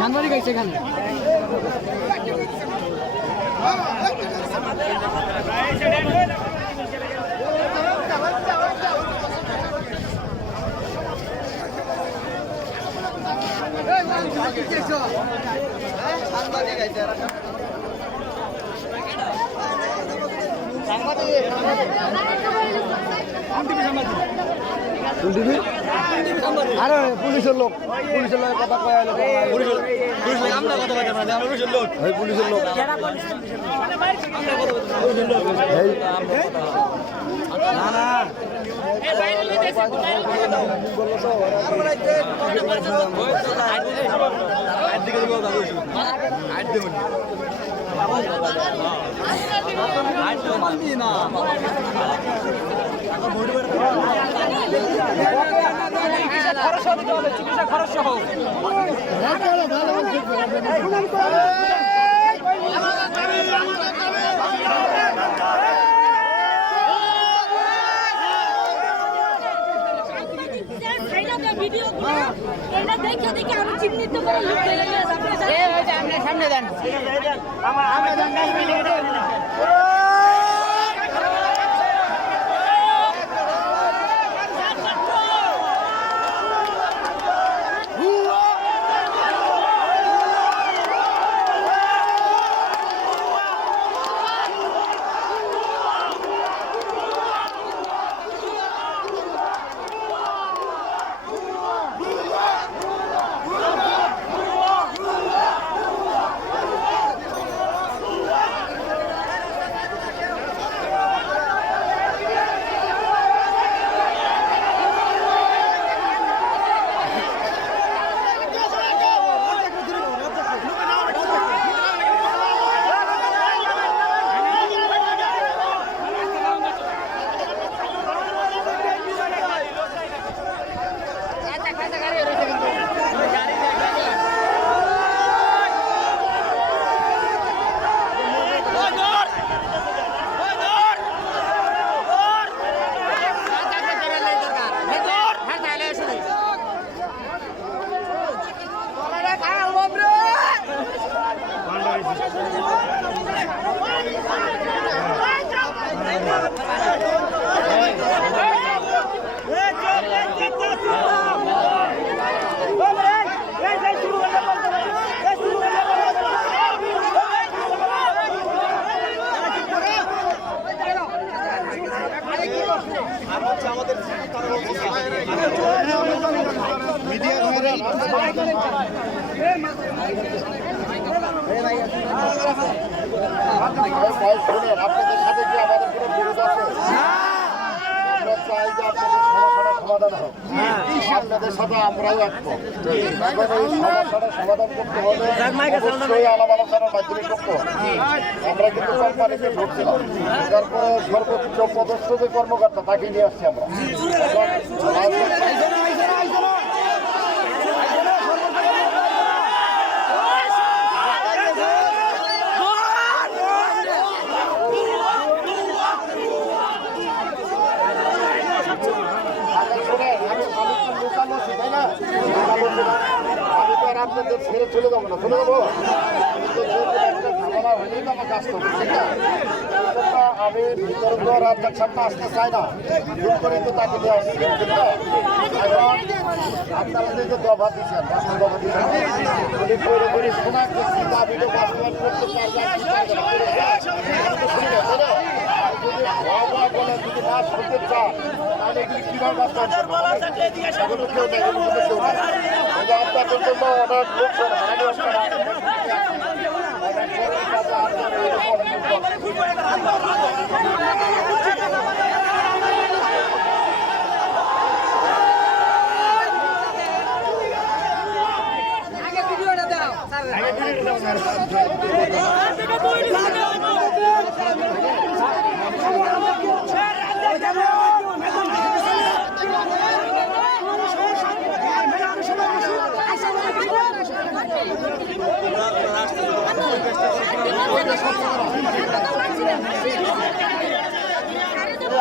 জানুয়ারি গাইছে এখানে আরে পুলিশের লোক কথা কয় পুলিশের লোক চিকিৎসা খরচ সহ দেখে আমি চিহ্নিত করে সামনে দেন আপনাদের সাথে কি আমাদের কোনো বিরোধ আছে? আমরা চাই যে আপনাদের সমস্যাটা সমাধান হোক। আপনাদের সাথে আমরাও একমত। এখন এই সমস্যাটা সমাধান করতে হলে অবশ্যই আলাপ আলোচনার মাধ্যমে করতে হবে। আমরা কিন্তু কোম্পানিতে ঢুকছিলাম, তারপরে সর্বোচ্চ পদস্থ যে কর্মকর্তা তাকে নিয়ে আসছি আমরা। আমি তো আর আপনাদের ছেড়ে চলে যাবো না, চলে যাবো ঝামেলা হলেই তো আমার কাজ করবো, ঠিক না? আমি ভিতরে তো রাজ্জাক সামনে আসতে চাই না, জোর করে তো তাকে নিয়ে আসছি, ঠিক না? এখন আপনারা যে দফা দিচ্ছেন, দফা দিচ্ছেন উনি করে করে শোনা করছি দাবিটা বাস্তবায়ন করতে পারবেন শুনি না, তাই না? যদি ভয় ভয় বলে যদি না শুনতে চান তাহলে এগুলি কীভাবে বাস্তবায়ন করবো? এগুলো কেউ নেই, এগুলো কেউ নেই। আপনাদের জন্য অনেক লোক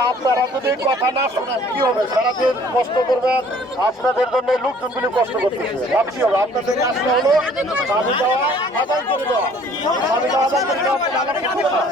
আপনারা যদি কথা না শোনেন কি হবে? সারাদিন কষ্ট করবেন, আপনাদের জন্য লোকজনগুলি কষ্ট করতেছে। ভাবছি হবে আপনাদের কাজটা হলো পানি দেওয়া, আদায় করে দেওয়া, পানি দেওয়া আদায় করে দেওয়া।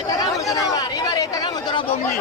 এটা কাম হতো না, এবার এটা কাম হতো না বমনি।